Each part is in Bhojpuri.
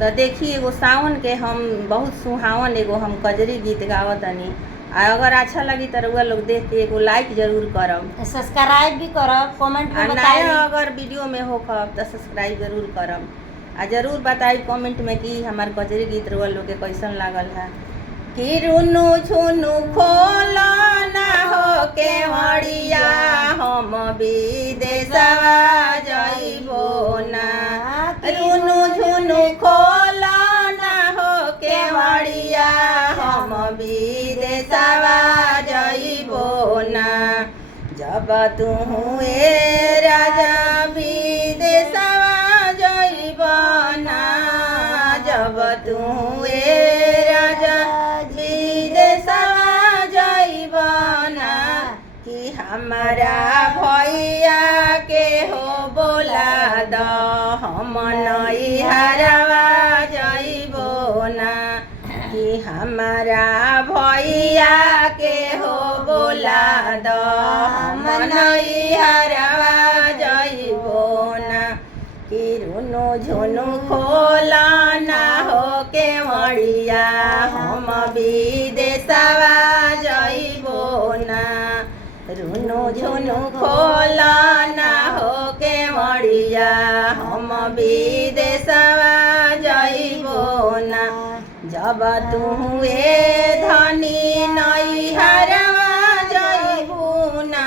तो देखी एगो सावन के हम बहुत सुहावन एगो हम कजरी गीत गावतनी। अगर अच्छा लगी तो रउआ लोग देख के एगो लाइक जरूर करब, सब्सक्राइब भी करब, कमेंट में बताइए। नया अगर वीडियो में होखब तो सब्सक्राइब जरूर करब आ जरूर बताई कमेंट में कि हमार कजरी गीत रउआ लोग के कैसन लागल है। कि रुनु छुनु खोला ना हो केवड़िया हम विदेशवा जइबो ना। रुनु झुनु खोला ना हो केवड़िया हम विदेशवा जइबो ना। जब तुहू ए राजा विदेशवा जइबो ना। जब तुहू ए राजा विदेशवा जइबो ना। कि हमारा भैया के हो बोला द हम नैहरवा जइबो ना। कि हमारा भैया के हो बोला द हम नैहरवा जइबो ना। कि रुनु झुनु खोला ना हो केवड़िया हम विदेशवा जइबो ना। रुनु झुनु खोला ना हो केवड़िया हम विदेशवा जइबो ना। जब तुहू ए धनी नैहरवा जइबू ना।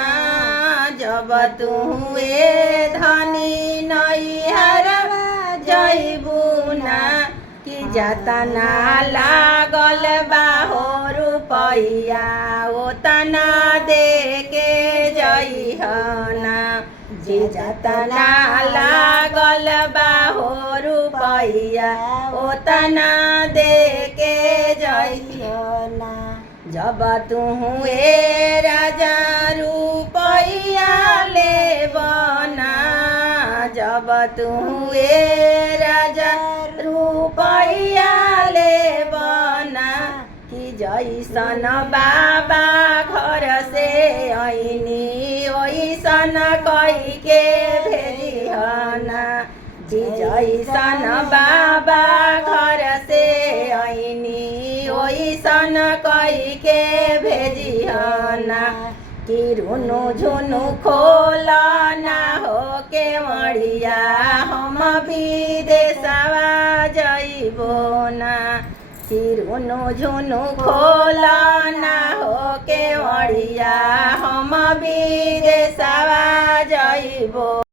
जब तुहू ए धनी नैहरवा जइबू ना। कि जतना लागल बाहो रुपैया ओतना दे के जइहना। जे जतना लागल बाहो रुपैया ओतना दे के जइहना। जब तुहू ए राजा रुपैया लेबना। जब तुहू ए राजा रुपैया लेबना। कि जैसन बाबा घर से ऐनी ओइसन कही के भेजिहना। कि जैसन बाबा घर से ऐनी ओइसन कही के भेजिहना। कि रुनु झुनु खोला ना हो केवड़िया हम विदेशवा जइबो ना। कि रुनु झुनु खोला ना हो केवड़िया हम विदेशवा जइबो।